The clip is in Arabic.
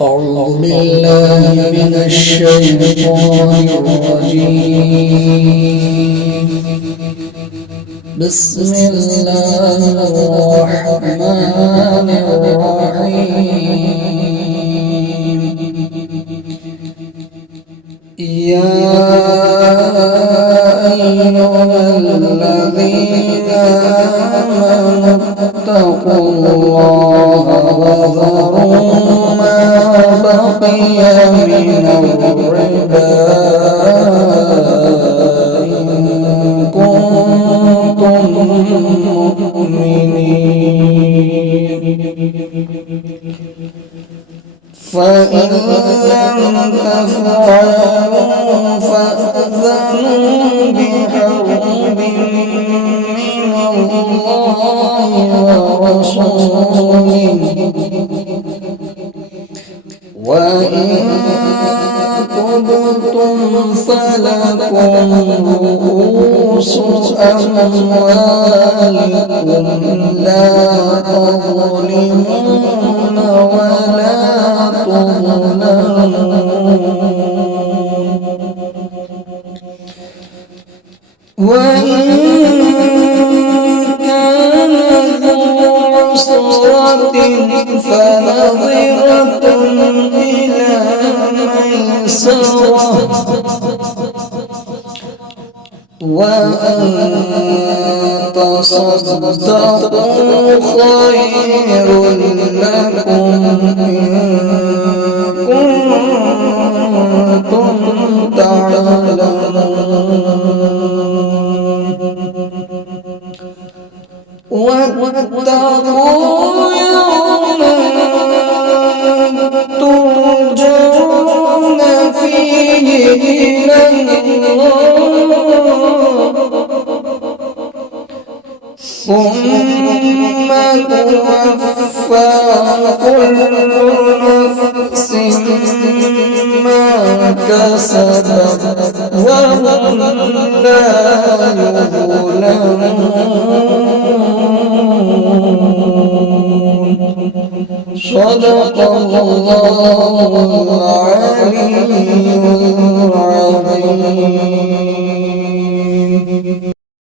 أعوذ بالله من الشيطان الرجيم. بسم الله الرحمن الرحيم. يا أيها الذين آمنوا اتقوا الله وذروا ما بقي من الربا إن كنتم مؤمنين، فإن لم تفعلوا فأذنوا بحرب من الله ورسوله، وإن تبتم فلكم رؤوس أموالكم لا تظلمون ولا تظلمون، وإن كان ذو عسرة فنظرة إلى ميسرة، وأن تصدقوا خير لكم إن كنتم تعلمون، واتقوا يوما ترجعون فيه إلى الله ثم توفى كل نفس ما كسبت وهم لا يظلمون. صدق الله العلي